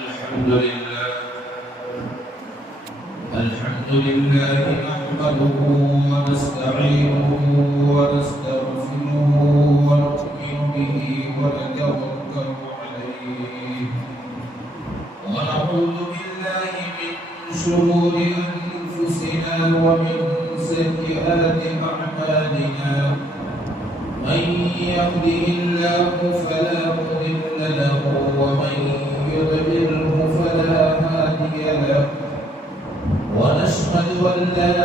الحمد لله نحمده ونستعينه ونستغفره ونؤمن به ونتوكل عليه ونعوذ بالله من شرور أنفسنا ومن سيئات أعمالنا من يهده الله فلا مضل له ومن يضلله فلا هادي له ونشهد أن لا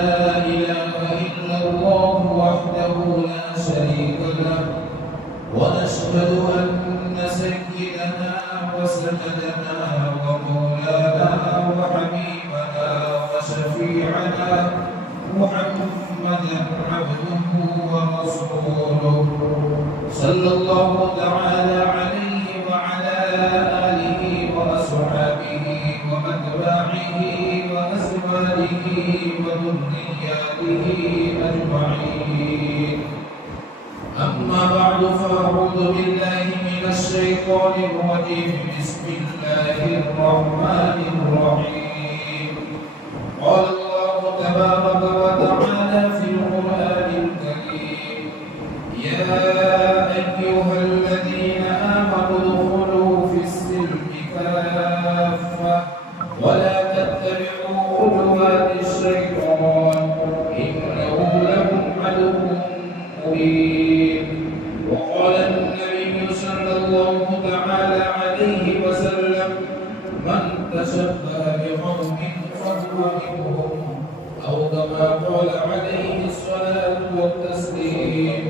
إله إلا الله وحده لا شريك له ونشهد أن سيدنا وسندنا ومولانا وحبيبنا وشفيعنا محمدا عبده ورسوله صلى الله تعالى عليه وعلى آله وأصحابه وأتباعه وأزواجه وذرياته أجمعين أما بعد فأعوذ بالله من الشيطان الرجيم بسم الله الرحمن الرحيم قال الله تبارك وتعالى في القرآن الكريم يا أيها الذين آمنوا ادخلوا في السلم كافة ولا تتبعوا خطوات الشيطان إنه لكم عدو مبين وقال النبي صلى الله تعالى عليه وسلم من تشبه بقوم فهو منهم أو كما قال عليه الصلاة والتسليم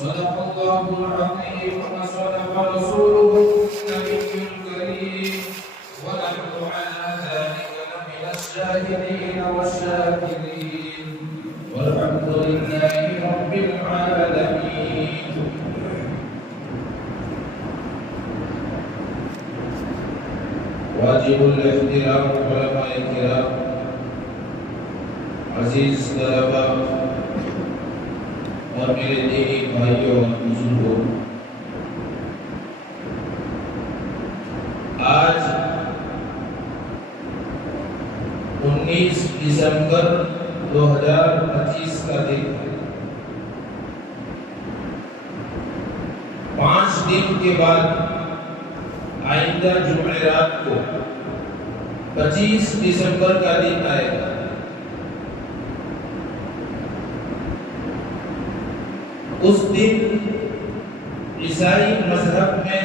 صدق الله العظيم وصدق رسوله النبي الكريم ونحن على ذلك لمن الشاهدين والشاكرين والحمد لله رب العالمين. واجب الاحترام علماء الكرام عزیز طلباء اور میرے دینی بھائیوں اور بزرگوں، آج 19 دسمبر 2025 کا دن 5 دن کے بعد آئندہ جمعرات کو 25 دسمبر کا دن آئے گا۔ اس دن عیسائی مذہب میں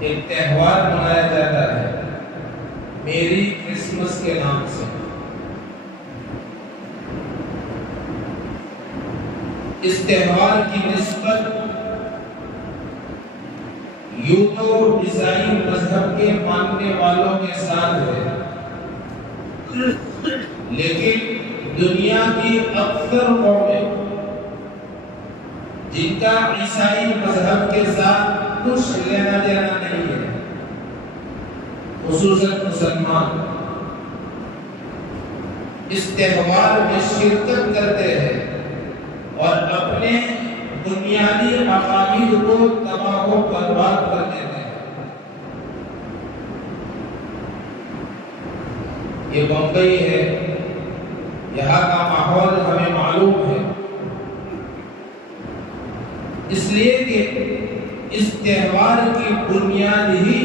ایک تہوار منایا جاتا ہے میری کرسمس کے نام سے۔ اس تہوار کی نسبت یوں تو عیسائی مذہب کے ماننے والوں کے ساتھ ہے، لیکن دنیا کی اکثر قومیں جن کا عیسائی مذہب کے ساتھ کچھ لینا دینا نہیں ہے، خصوصاً مسلمان، اس تہوار میں شرکت کرتے ہیں اور اپنے بنیادی عقائد کو تباہ و برباد کر دیتے ہیں۔ یہ بمبئی ہے، یہاں کا ماحول ہمیں معلوم ہے، اس لیے کہ اس تہوار کی بنیاد ہی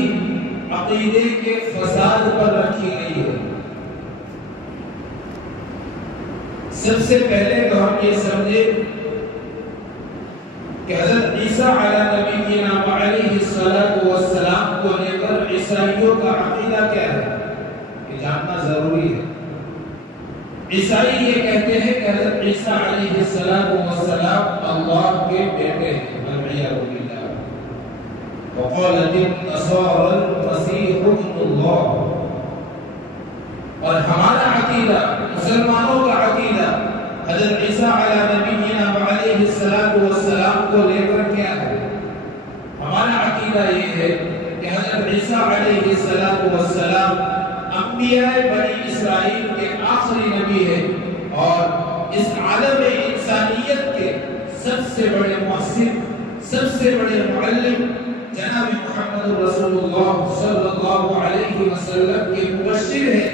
عقیدے کے فساد پر رکھی گئی ہے۔ سب سے پہلے تو ہم یہ سمجھے کہ حضرت عیسیٰ علیہ نبی کی نام علیہ السلام کو لے کر عیسائیوں کا عقیدہ کیا ہے، یہ جاننا ضروری ہے۔ عیسائی یہ کہتے ہیں کہ حضرت عیسیٰ علیہ السلام اللہ کے بیٹے ہیں، والعیاذ باللہ۔ وقالت النصارى المسیح ابن اللہ۔ اور ہمارا عقیدہ، مسلمانوں کا عقیدہ حضرت عیسیٰ علیہ نبی علیہ السلام کو لے کر کیا ہے؟ ہمارا عقیدہ یہ ہے کہ حضرت عیسیٰ علیہ السلام انبیاء بنی اسرائیل کے آخری نبی ہے اور اس عالم انسانیت کے سب سے بڑے محسن، سب سے بڑے معلم جناب محمد رسول اللہ صلی اللہ علیہ وسلم کے مبشر ہیں،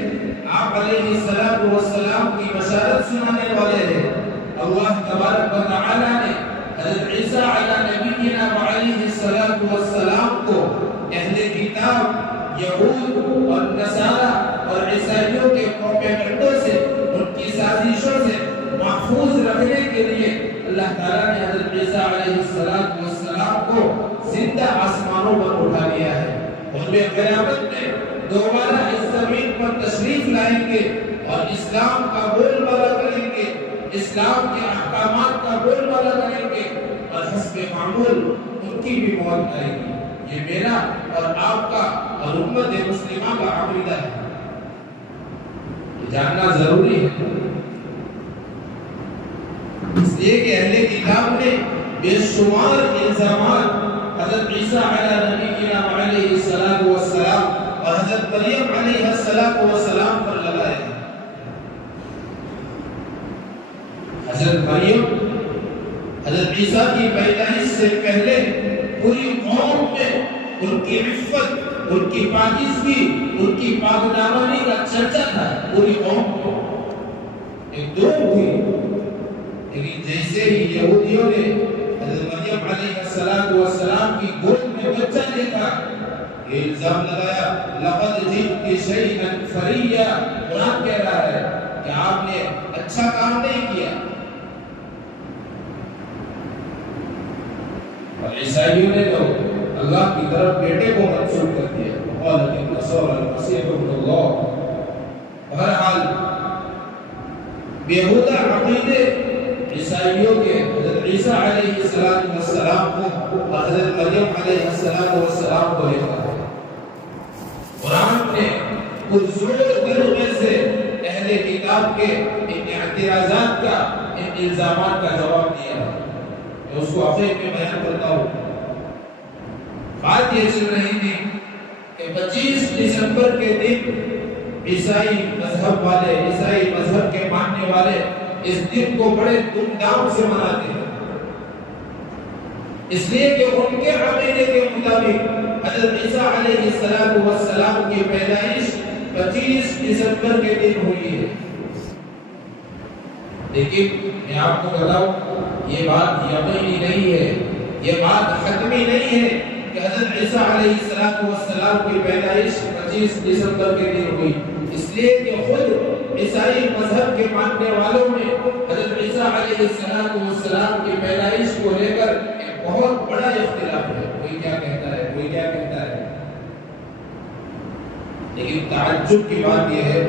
آپ علیہ السلام کی بشارت سنانے والے ہیں۔ اللہ تبارک و تعالی نے حضرت عیسیٰ علی نبینا علیہ السلام کو اہل کتاب یہود اور نصارہ اور عیسائیوں کے پروپیگنڈوں سے، ان کی سازشوں سے محفوظ رکھنے کے لیے اللہ تعالیٰ نے حضرت عیسیٰ علیہ السلام کو زندہ آسمانوں پر اٹھا لیا ہے۔ اور وہ قیامت میں دوبارہ اس زمین پر تشریف لائیں گے اور اسلام کا بول بالا کریں گے، اسلام کے احکامات کا بول بالا کریں گے، اور حسب معمول ان کی بھی موت آئے گی۔ یہ میرا اور آپ کا اور امت مسلمہ کا عقیدہ ہے، یہ جاننا ضروری ہے۔ اس لیے کہ اہل کتاب نے بے شمار الزامات حضرت عیسیٰ علیہ نبینا علیہ السلام اور حضرت مریم علیہ السلام پر لگائے ہیں۔ حضرت مریم حضرت عیسیٰ کی پیدائش سے پہلے پوری قوم میں ان کی عفت، ان کی پاکیزگی، ان کی پاک دامنی کا چرچا تھا پوری قوم میں۔ ایک دور ہوئی، لیکن جیسے ہی یہودیوں نے حضرت مریم علیہ السلام کی گود میں بچہ دیکھا، یہ الزام لگایا، لقد جئت شیئا فریا، قرآن کہہ رہا ہے کہ آپ نے اچھا کام نہیں کیا۔ اور عیسائیوں نے تو اللہ کی طرف بیٹے کو منسوب کر دیا، قالت النصارى المسيح ابن اللہ۔ بہرحال بیہودہ عقیدے عیسائیوں کے حضرت عیسیٰ علیہ السلام کو اور حضرت مریم علیہ السلام کو لے کر قرآن نے پرزور طریقے سے اہل کتاب کے ان اعتراضات کا، ان الزامات کا جواب دیا ہے۔ میں اس کو آخر میں بیان کرتا ہوں۔ بات یہ چل رہی تھی کہ 25 دسمبر کے دن عیسائی مذہب والے، عیسائی مذہب کے ماننے والے اس دن کو بڑے دھوم دھام سے مناتے ہیں، اس لیے کہ ان کے عقیدے کے مطابق حضرت عیسیٰ علیہ السلام کی پیدائش 25 دسمبر کے دن ہوئی ہے۔ لیکن میں آپ کو بتاؤں، یہ بات یقینی نہیں ہے، یہ بات حتمی نہیں ہے کہ حضرت عیسیٰ علیہ السلام کی پیدائش 25 دسمبر کے دن ہوئی، اس لیے کہ خود عیسائی مذہب کے ماننے والوں میں حضرت عیسیٰ علیہ السلام کی پیدائش کو لے کر ایک بہت بڑا اختلاف ہے۔ کوئی کیا کہتا ہے، کوئی کیا کہتا ہے۔ لیکن تعجب کی بات یہ ہے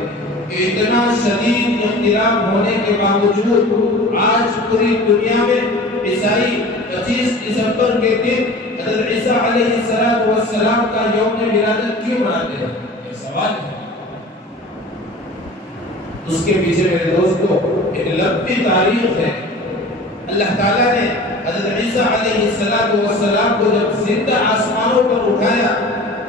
کہ اتنا شدید اختلاف ہونے کے باوجود آج پوری دنیا میں عیسائی 25 دسمبر کے دن حضرت عیسیٰ علیہ السلام کا یوم ولادت کیوں مناتے ہیں؟ یہ سوال ہے۔ اس کے پیچھے میرے دوستو ایک لمبی تاریخ ہے۔ اللہ تعالیٰ نے حضرت عیسیٰ علیہ السلام کو جب زندہ آسمانوں پر اٹھایا،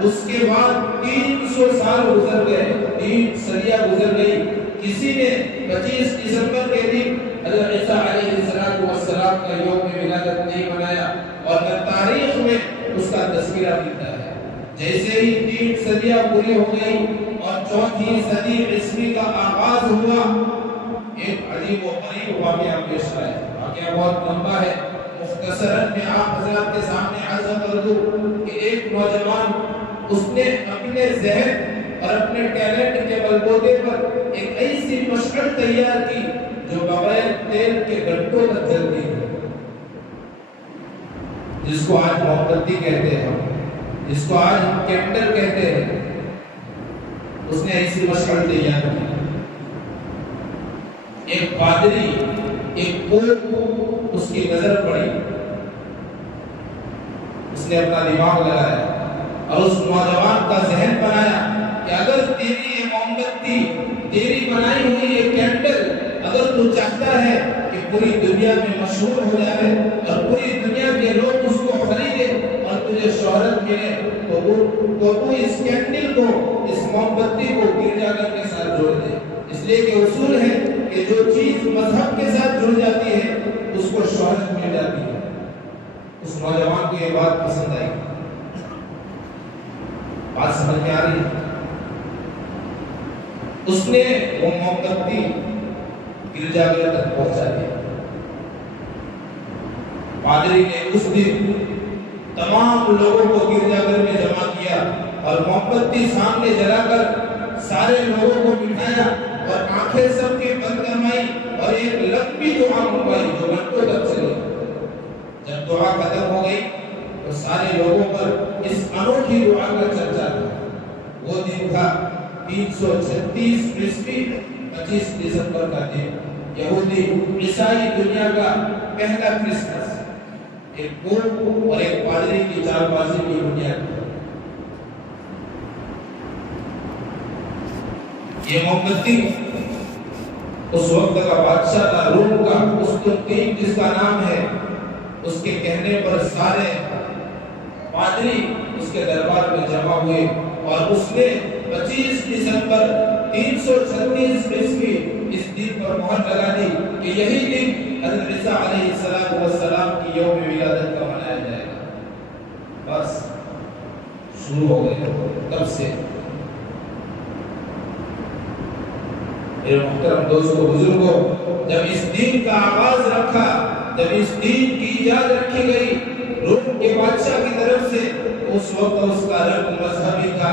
اس کے بعد 300 سال گزر گئے، 3 صدیاں گزر گئی، کسی نے 25 دسمبر کے دن حضرت عیسیٰ علیہ السلام کا یوم ولادت نہیں منایا، اور نہ تاریخ میں اس کا تذکرہ ملتا ہے۔ جیسے ہی 3 صدیاں پوری ہو گئی اور 4تھی صدی عیسوی کا آغاز ہوا، ایک عجیب و غریب واقعہ پیش آیا۔ واقعہ بہت لمبا ہے، مختصراً میں آپ حضرات کے سامنے عرض کر دوں کہ ایک نوجوان، اس نے اپنے ذہن اور اپنے ٹیلنٹ کے بلبوتے پر ایک ایسی مشعل تیار کی جو بغیر تیل کے گھنٹوں تک جلتی ہے، جس کو آج موم بتی کہتے ہیں، جس کو آج ہم کینڈل کہتے ہیں۔ اس نے ایسی مشعل تیار کی۔ ایک پادری، ایک پوپ اس کی نظر پڑی، اس نے اپنا دماغ لگایا اور اس نوجوان کا ذہن بنایا کہ اگر تیری یہ موم بتی، تیری بنائی ہوئی یہ کینڈل، اگر تو چاہتا ہے کہ پوری دنیا میں مشہور ہو جائے اور پوری دنیا کے لوگ اس کو خریدیں اور تجھے شہرت ملے، تو تو اس کینڈل کو، اس موم بتی کو گرجا کے ساتھ جوڑ دے۔ اس لیے کہ اصول ہے کہ جو چیز مذہب کے ساتھ جڑ جاتی ہے اس کو شہرت مل جاتی ہے۔ اس نوجوان کو یہ بات پسند آئی، سمجھ میں آ رہی ہے؟ اس نے وہ موم بتی گرجا گھر تک پہنچا دیا. پادری نے اس دن تمام لوگوں کو گرجا گھر میں جمع کیا اور موم بتی سامنے جلا کر سارے لوگوں کو بٹھایا اور آنکھیں سب کے بند کروائی اور ایک لمبی دعا منگوائی جو گھنٹوں تک چلی. جب دعا ختم ہو گئی تو سارے لوگوں پر اس انوکھی دعا کا چرچا تھا. وہ دن تھا 336 عیسوی 25 دسمبر کا دن. یہودی عیسائی دنیا کا پہلا کرسمس ایک پوپ اور ایک پادری کی چال بازی کی بنیاد پر. یہ موم بتی اس وقت کا بادشاہ تھا روم کا قسطنطین جس کا نام ہے. اس کے کہنے پر سارے پادری اس کے دربار میں جمع ہوئے اور اس نے 25 دسمبر 336 عیسوی اس دن پر مہر لگا دی کہ یہی دن حضرت عیسیٰ علیہ السلام کی یوم ولادت کا منایا جائے گا. بس شروع ہو گئے. تب سے میرے محترم دوستو بزرگوں، جب اس دین کا آغاز رکھا، جب اس دین کی ایجاد رکھی گئی روم کے بادشاہ کی طرف سے، اس وقت اس کا رنگ مذہبی تھا.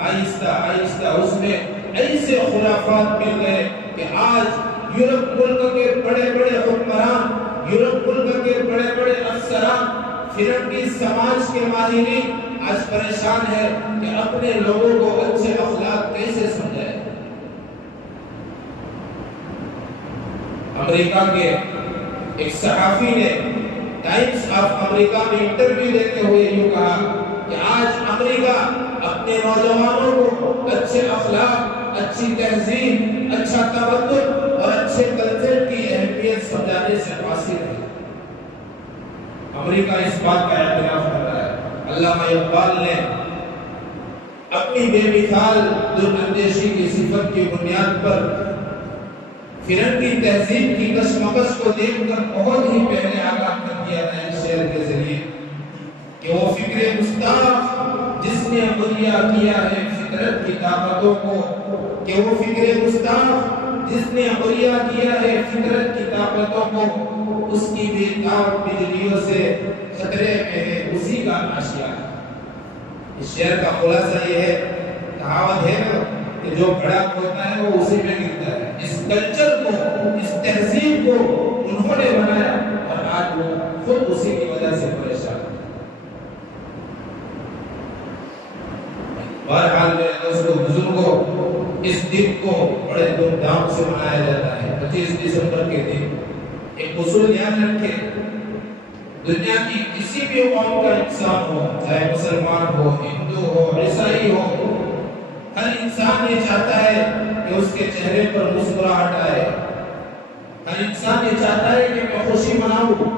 آہستہ آہستہ اس میں ایسے خرافات مل گئے کہ آج یورپ ملک کے بڑے بڑے حکمران، یورپ ملک کے بڑے بڑے افسران، فرنگی سماج کے ماہرین آج پریشان ہے کہ اپنے لوگوں کو اچھے اخلاق کیسے سمجھائے. امریکہ کے ایک صحافی نے ٹائمز آف امریکہ میں انٹرویو دیتے ہوئے یوں کہا کہ آج امریکہ اپنے نوجوانوں کو اچھے اخلاق، اچھی تہذیب، اچھا تمدن اور اچھے کلچر کی اہمیت سمجھانے سے قاصر ہے. امریکہ اس بات کا اعتراف کر رہا ہے. علامہ اقبال نے اپنی بے مثال دراندیشی کی صفت کی بنیاد پر فرنگی تہذیب کی کشمکش کو دیکھ کر بہت ہی پہلے آگاہ کر دیا ہے اس شعر کے ذریعے کہ وہ فکر گستاخ جس نے مہیا کیا ہے فطرت کی طاقتوں کو، کہ وہ فکر گستاخ جس نے مہیا کیا ہے فطرت کی طاقتوں کو، اس کی بے تاب بجلیوں سے خطرے میں ہے اسی کا آشیاء. اس شعر کا خلاصہ یہ ہے، کہاوت ہے نا کہ جو بڑا ہوتا ہے وہ اسی میں گرتا ہے. اس کلچر کو، اس تہذیب کو انہوں نے بنایا اور آج وہ خود اسی کی وجہ سے پریشان ہے. بہرحال میرے دوستو بزرگوں، اس دن کو بڑے دھوم دھام سے منایا جاتا ہے. 25 دسمبر کے دن ایک اصول یاد رکھے، دنیا کی کسی بھی قوم کا انسان ہو، چاہے مسلمان ہو، ہندو ہو، عیسائی ہو، ہر انسان یہ چاہتا ہے کہ اس کے چہرے پر مسکراہٹ آئے. ہر انسان یہ چاہتا ہے کہ میں خوشی مناؤں،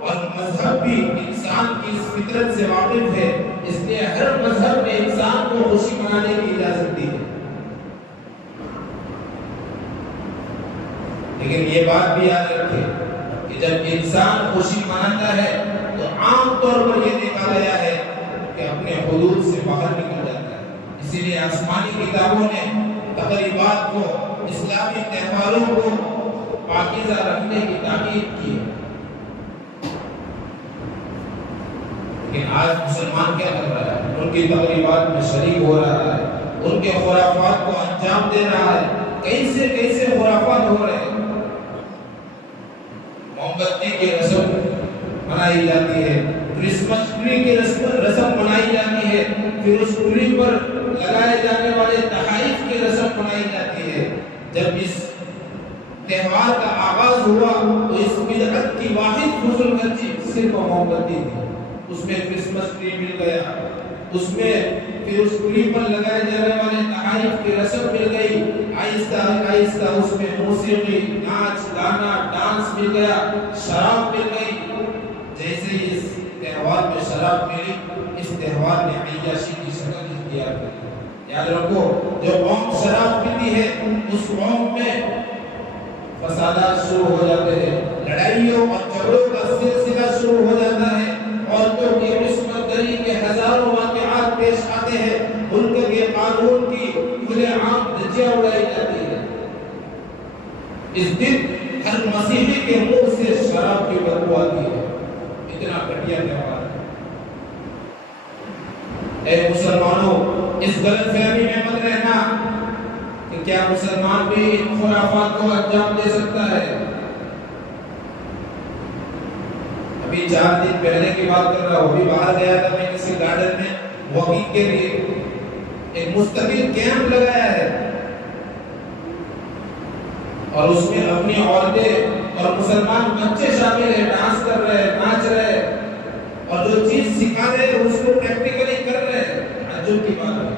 اور مذہب بھی انسان کی اس فطرت سے واقف ہے. اس لیے ہر مذہب میں انسان کو خوشی منانے کی اجازت دی ہے. لیکن یہ بات بھی یاد رکھے کہ جب انسان خوشی مناتا ہے تو عام طور پر یہ دیکھا گیا ہے کہ اپنے حدود سے باہر نکل جاتا ہے. اسی لیے آسمانی کتابوں نے تقریبات کو، اسلامی تہواروں کو پاکیزہ رکھنے کی تاکید کی ہے. لیکن آج مسلمان کیا کر رہا ہے؟ ان کی تقریبات میں شریک ہو رہا ہے، ان کے خرافات کو انجام دے رہا ہے. کیسے کیسے خرافات ہو رہے ہیں. موم بتی کی رسم منائی جاتی ہے، کرسمس ٹری کی رسم منائی جاتی ہے، پھر اس ٹری پر لگائے جانے والے تحائف کی رسم منائی جاتی ہے. جب اس تہوار کا آغاز ہوا تو اس بدعت کی واحد فضول خرچی صرف موم بتی تھی. اس میں کرسمس ٹری مل گیا، اس میں پھر اس ٹری پر لگائے جانے والے تحائف کی رسم مل گئی. آہستہ آہستہ اس میں موسیقی، ناچ گانا، ڈانس مل گیا، شراب مل گئی. جیسے اس تہوار میں شراب ملی، اس تہوار نے عیاشی کی شکل اختیار کی. یاد رکھو، جو قوم شراب پیتی ہے اس قوم میں فسادات شروع ہو جاتے ہیں، لڑائیوں اور جھگڑوں کا سلسلہ شروع ہو جاتا ہے. عورتوں کی عصمت دری کے ہزاروں واقعات پیش آتے ہیں. ملک اس دن ہر مسیحی کے منہ سے شراب کی بدبو آتی ہے، اتنا گھٹیا تہوار ہے۔ اے مسلمانوں، اس غلط فہمی میں مت رہنا کہ کیا مسلمان بھی ان خرافات کو انجام دے سکتا ہے۔ ابھی 4 دن پہلے کی بات کر رہا ہوں، ابھی باہر گیا تھا میں کسی گارڈن میں واکنگ کے لیے، ایک مستقل کیمپ لگایا ہے اور اس میں اپنی عورتیں اور مسلمان بچے شامل ہیں، ڈانس کر رہے ہیں، ناچ رہے ہیں اور جو چیز سکھا رہے ہیں اس کو پریکٹیکلی کر رہے ہیں۔ تعجب کی بات ہے،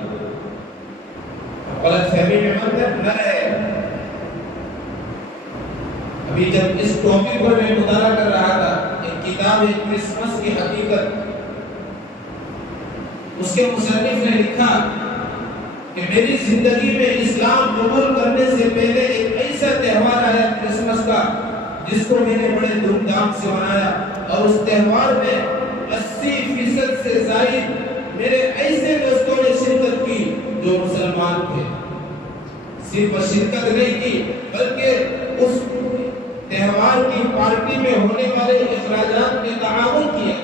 غلط فہمی میں مت نہ رہے۔ ابھی جب اس ٹاپک پر میں مطالعہ کر رہا تھا، ایک کتاب ہے کرسمس کی حقیقت، اس کے مصنف نے لکھا کہ میری زندگی میں اسلام قبول کرنے سے پہلے ایک ایسا تہوار آیا کرسمس کا جس کو میں نے بڑے دھوم دھام سے منایا، اور اس تہوار میں 80% سے زائد میرے ایسے دوستوں نے شرکت کی جو مسلمان تھے۔ صرف شرکت نہیں کی بلکہ اس تہوار کی پارٹی میں ہونے والے اخراجات میں تعاون کیا۔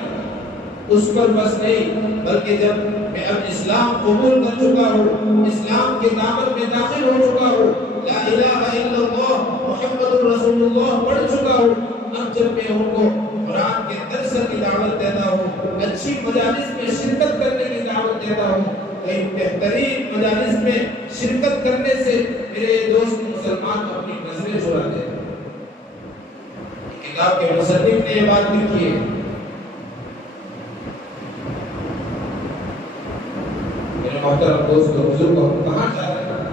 اس پر بس نہیں بلکہ جب میں اب اسلام قبول کر چکا ہوں، اسلام کے دامن میں داخل ہو چکا ہوں، لا الہ الا اللہ محمد رسول اللہ پڑھ چکا ہوں، اب جب میں ان کو قرآن کے درس کی دعوت دیتا ہوں، اچھی مجالس میں شرکت کرنے کی دعوت دیتا ہوں، کئی بہترین مجالس میں شرکت کرنے سے میرے دوست مسلمان اپنی نظریں چرا دیتے ہیں۔ کتاب کے مصنف نے یہ بات لکھی ہے۔ میرے محترم دوست اور بزرگوں، کہاں جا رہے ہیں؟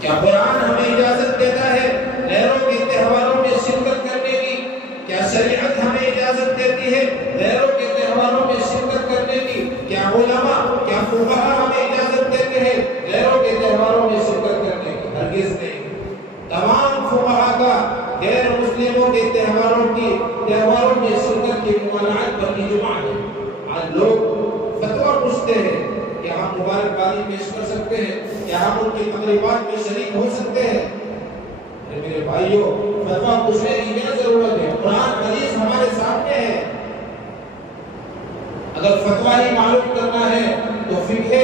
کیا قرآن ہمیں اجازت دیتا ہے غیروں کے تہواروں میں شرکت کرنے کی؟ کیا شریعت ہمیں اجازت دیتی ہے غیروں کے تہواروں میں شرکت کرنے کی؟ کیا علماء، کیا فقہاء ہمیں اجازت دیتے ہیں غیروں کے تہواروں میں شرکت کرنے کی؟ ہرگز نہیں۔ تمام فقہاء کا غیر مسلموں کے تہواروں میں شرکت کی ممانعت پر اجماع ہے۔ آج لوگ فتویٰ پوچھتے ہیں کہ ہم مبارکبادی پیش کر سکتے ہیں، کیا ہم ان کی تقریبات میں شریک ہو سکتے ہیں؟ میرے بھائیوں، فتویٰ پوچھنے کی کیا ضرورت ہے؟ قرآن حدیث ہمارے سامنے ہے۔ اگر فتویٰ ہی معلوم کرنا ہے تو فقہ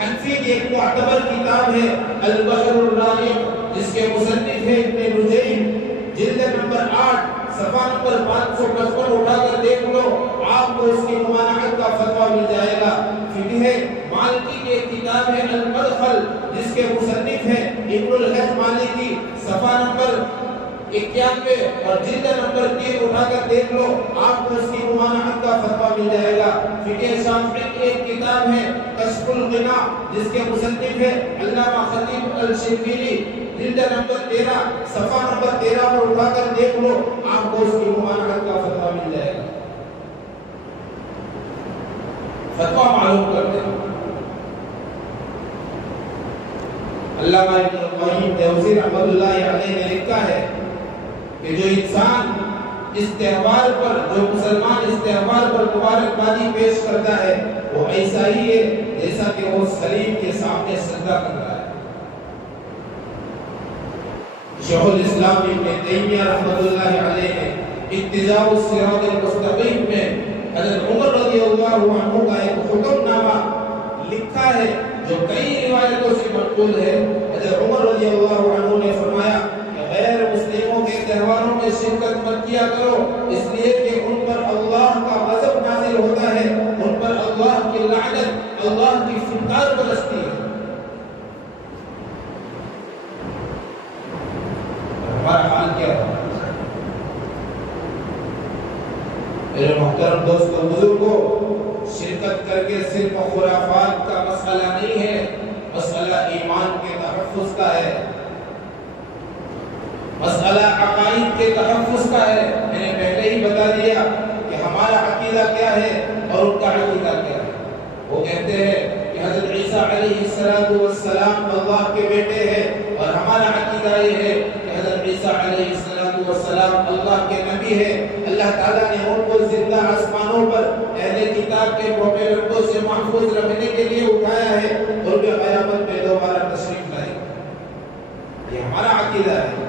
حنفی کی ایک معتبر کتاب ہے البحر الرائق، جس کے مصنف ہے ابن نجیم، جلد نمبر 8 صفحہ نمبر 555 اٹھا کر دیکھ لو، آپ کو اس کی ممانعت کا فتویٰ مل جائے گا۔ فقہ مالکی کی ایک کتاب ہے المدخل، جس کے مصنف ہیں ابن الحج مالکی، صفحہ نمبر 91 اور جلد نمبر 3 اٹھا کر دیکھ لو، آپ کو اس کی ممانعت کا فتویٰ مل جائے گا۔ فقہ شافعی کی ایک کتاب ہے کشف الغنا، جس کے مصنف ہے علامہ خطیب الشربینی، جلد نمبر 13 صفحہ نمبر 13 پر اٹھا کر دیکھ لو، آپ کو اس کی ممانعت کا فتویٰ مل جائے گا۔ فتویٰ معلوم کرتے ہیں۔ علامہ ابن القیم جوزی رحمۃ اللہ علیہ نے لکھا ہے کہ جو انسان اس تہوار پر، جو مسلمان اس تہوار پر مبارکبادی پیش کرتا ہے، وہ ایسا ہی ہے جیسا کہ وہ صلیب کے سامنے سجدہ کر رہا ہے۔ شیخ الاسلام ابن تیمیہ رحمۃ اللہ علیہ نے اتباع الصراط المستقیم میں حضرت عمر رضی اللہ عنہ کا ایک حکم نامہ لکھا ہے جو کئی روایتوں سے منقول ہے۔ حضرت عمر رضی اللہ عنہ نے فرمایا کہ غیر مسلموں کے تہواروں میں شرکت مت کیا کرو، اس لیے کہ ان پر اللہ کا غضب نازل ہوتا ہے، ان پر اللہ کی لعنت، اللہ کی فنکار برستی ہے۔ ہمارا حال کیا ہے؟ میرے محترم دوستوں بزرگوں، شرکت کر کے صرف خرافات کا مسئلہ نہیں ہے، مسئلہ ایمان کے تحفظ کا ہے، مسئلہ عقائد کے تحفظ کا ہے۔ میں نے پہلے ہی بتا دیا کہ ہمارا عقیدہ کیا ہے اور ان کا عقیدہ کیا ہے۔ وہ کہتے ہیں کہ حضرت عیسیٰ علیہ السلام اللہ کے بیٹے ہیں، اور ہمارا عقیدہ یہ ہے کہ حضرت عیسیٰ علیہ السلام اللہ کے نبی ہے۔ اللہ تعالیٰ نے ان کو زندہ آسمانوں پر اہل کتاب کے پروپیگنڈوں سے محفوظ رکھنے کے لیے اٹھایا ہے اور وہ قیامت میں دوبارہ تشریف لائے گا۔ یہ ہمارا عقیدہ عقیدہ ہے،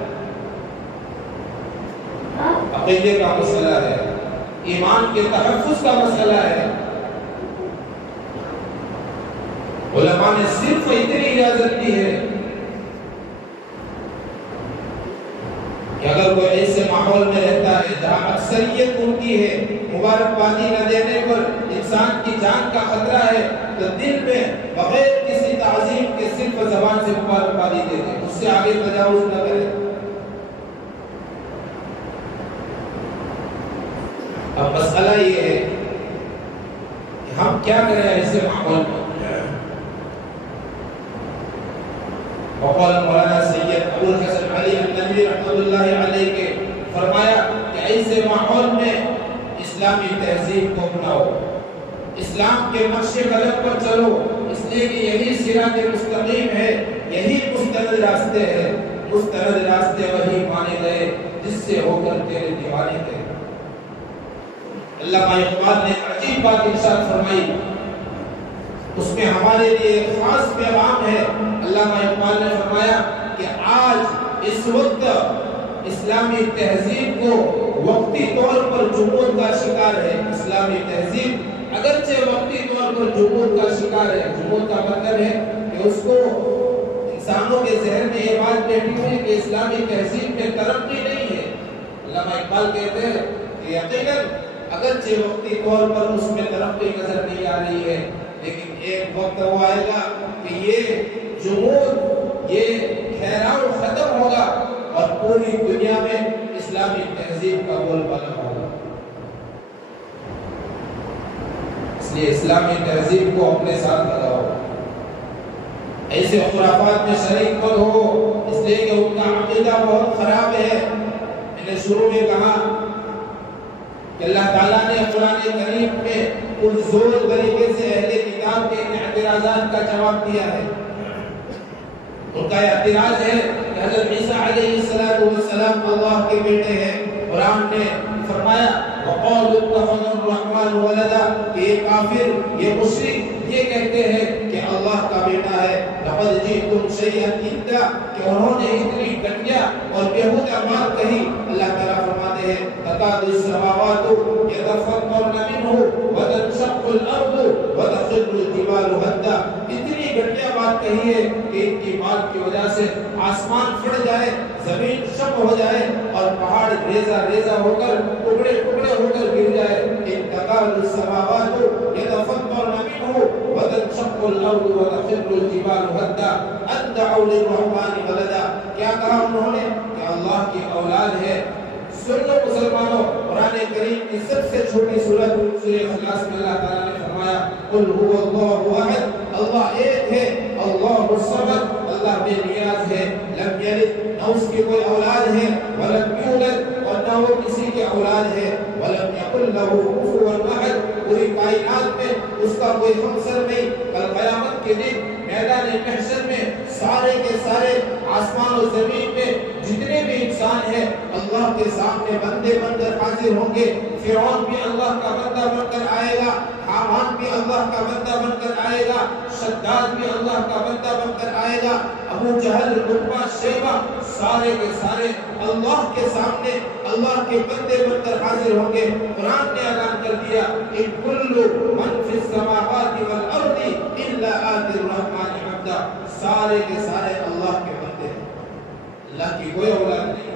عقیدے کا مسئلہ ہے، ایمان کے تحفظ کا مسئلہ ہے۔ علماء نے صرف اتنی اجازت دی ہے کہ اگر کوئی ایسے ماحول میں رہتا ہے جہاں اکثریت ملکی ہے، مبارکبادی نہ دینے پر انسان کی جان کا خطرہ ہے، تو دل میں بغیر کسی تعظیم کے صرف زبان سے مبارکبادی دے دے، اس سے آگے تجاوز نہ کرے۔ اب مسئلہ یہ ہے کہ ہم کیا کریں ایسے ماحول میں۔ وقال مولانا سید ابو الحسن علی الندوی رحمۃ اللہ علیہ کے فرمایا کہ ایسے ماحول میں اسلامی تہذیب کو اپناؤ، اسلام کے نقش قدم پر چلو، اس لیے کہ یہی صراط مستقیم ہے، یہی مستند راستے ہے، مستند راستے وہی مانے گئے جس سے ہو کر تیرے دیوانے گئے۔ علامہ اقبال نے عجیب بات ارشاد فرمائی، اس میں ہمارے لیے ایک خاص پیغام ہے۔ علامہ اقبال نے فرمایا کہ آج اس وقت اسلامی تہذیب کو وقتی طور پر جمود کا شکار ہے۔ اسلامی تہذیب اگرچہ وقتی طور پر جمود کا شکار ہے، جمود کا مطلب ہے کہ اس کو انسانوں کے ذہن میں یہ بات بیٹھی ہے کہ اسلامی تہذیب میں ترقی نہیں ہے۔ علامہ اقبال کہتے ہیں کہ یقیناً اگرچہ وقتی طور پر اس میں ترقی نظر نہیں آ رہی ہے، لیکن ایک وقت وہ آئے گا کہ یہ جمود، یہ ٹھہراؤ ختم ہوگا اور پوری دنیا میں اسلامی تہذیب کا بول بالا ہوگا۔ اس لیے اسلامی تہذیب کو اپنے ساتھ لگاؤ، ایسے خرافات میں شریک مت ہو، اس لیے کہ ان کا عقیدہ بہت خراب ہے۔ میں نے شروع میں کہا کہ اللہ تعالیٰ نے قرآن کریم میں پرزور طریقے سے اہل کتاب کے اعتراضات کا جواب دیا ہے۔ ان کا اعتراض ہے کہ حضرت عیسیٰ علیہ السلام اللہ کے بیٹے ہیں۔ قرآن نے فرمایا وَقَالُوا اتَّخَذَ الرَّحْمَنُ وَلَدًا، کہ یہ کافر، یہ مشرک یہ کہتے ہیں کہ اللہ کا بیٹا ہے۔ لَقَدْ جِئْتُمْ شَيْئًا إِدًّا، کہ انہوں نے اتنی گھٹیا اور بیہودہ بات کہی۔ اللہ تعالیٰ فرماتے ہیں تَكَادُ السَّمَاوَاتُ يَتَفَطَّرْنَ مِنْهُ وَتَنشَقُّ الْأَرْضُ وَتَخِرُّ الْجِبَالُ هَدًّا، اتنی گھٹیا بات کہی ہے کہ ان کی بات کی وجہ سے آسمان پھٹ جائے، زمین شق ہو جائے اور پہاڑ ریزہ ریزہ ہو کر ٹکڑے ٹکڑے ہو کر گر جائے۔ ان تکاد السماوات يتفطرن منه وتنشق الارض وتخر الجبال هدا ان دعوا للرحمن ولدا، کیا کہا انہوں نے کہ اللہ کی اولاد ہے۔ سن لو مسلمانوں، قرآن کریم کی سب سے چھوٹی سورت سورہ اخلاص میں اللہ تعالیٰ نے فرمایا قل هو اللہ احد، اللہ ایک ہے، اللہ الصمد، اللہ بے نیاز ہے، لم یلد، نہ اس کی کوئی اولاد ہے، ولم یولد، اور نہ وہ کسی کے اولاد ہے، ولم یکن لہ کفوا احد، پوری کائنات میں اس کا کوئی ہمسر نہیں۔ کل قیامت کے دن میدان محشر میں سارے کے سارے آسمان و زمین میں جتنے بھی انسان ہیں اللہ کے سامنے بندے بن کر حاضر ہوں گے۔ فرعون بھی اللہ کا بندہ بن کر آئے گا، حامان بھی اللہ کا بندہ بن کر آئے گا، شداد بھی اللہ کا بندہ بن کر آئے گا، ابو جہل، عتبہ، شیبہ، سارے کے سارے اللہ کے سامنے اللہ کے بندے بن کر حاضر ہوں گے۔ قرآن نے اعلان کر دیا ان کل من فی السماوات والارض الا آتی الرحمن عبدا، سارے کے سارے اللہ کے بندے ہیں، اللہ کی کوئی اولاد نہیں۔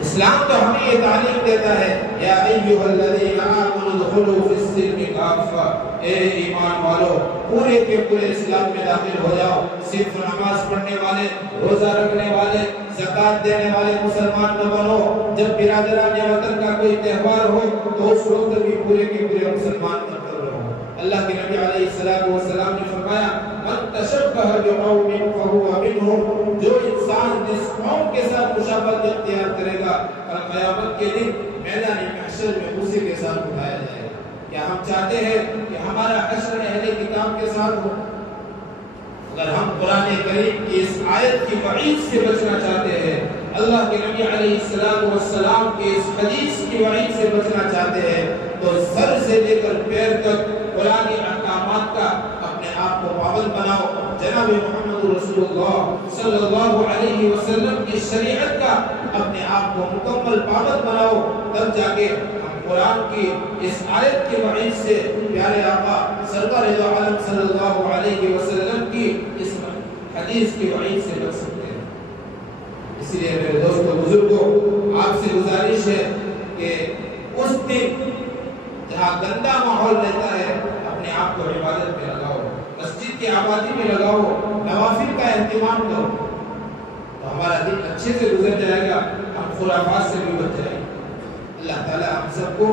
اسلام تو ہمیں یہ تعلیم دیتا ہے یا ایھا الذین آمنوا ادخلوا فی السلم کافہ، اے ایمان والو پورے کے پورے اسلام میں داخل ہو جاؤ۔ صرف نماز پڑھنے والے، روزہ رکھنے والے، زکات دینے والے مسلمان نہ بنو۔ جب برادران وطن کا کوئی تہوار ہو تو اس وقت بھی پورے کے پورے مسلمان بن کر رہو۔ اللہ کے نبی علیہ السلام نے فرمایا من تشبہ بقوم فهو منهم، جو انسان جس قوم کے ساتھ مشابہت اختیار کرے گا کل قیامت کے دن میدان محشر میں اسی کے ساتھ اٹھایا جائے گا۔ کیا ہم چاہتے ہیں کہ ہمارا حشر اہل کتاب کے ساتھ ہو؟ اگر ہم قرآن کریم کی اس آیت کی وعید سے بچنا چاہتے ہیں، اللہ کے نبی علیہ السلام کی اس حدیث کی وعید سے بچنا چاہتے ہیں، تو سر سے لے کر پیر تک قرآن احکامات کا اپنے آپ کو پابند بناؤ۔ جناب محمد رسول اللہ صلی اللہ علیہ وسلم کی شریعت کا اپنے آپ کو مکمل پابند بناؤ، تب جا کے ہم قرآن کی اس آیت کی وعید سے پیارے آقا سرور دو عالم صلی اللہ علیہ وسلم کی اس حدیث کی وعید سے بچ سکتے ہیں۔ اس لیے میرے دوستو بزرگوں، آپ سے گزارش ہے کہ اس دن جہاں گندا ماحول رہتا ہے اپنے آپ کو عبادت میں لگاؤ، مسجد کی آبادی میں لگاؤ، نوافل کا اہتمام کرو، تو ہمارا دن اچھے سے گزر جائے گا، ہم خرافات سے بھی بچ جائیں گے۔ اللہ تعالی ہم سب کو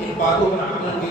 ان باتوں پر عمل کی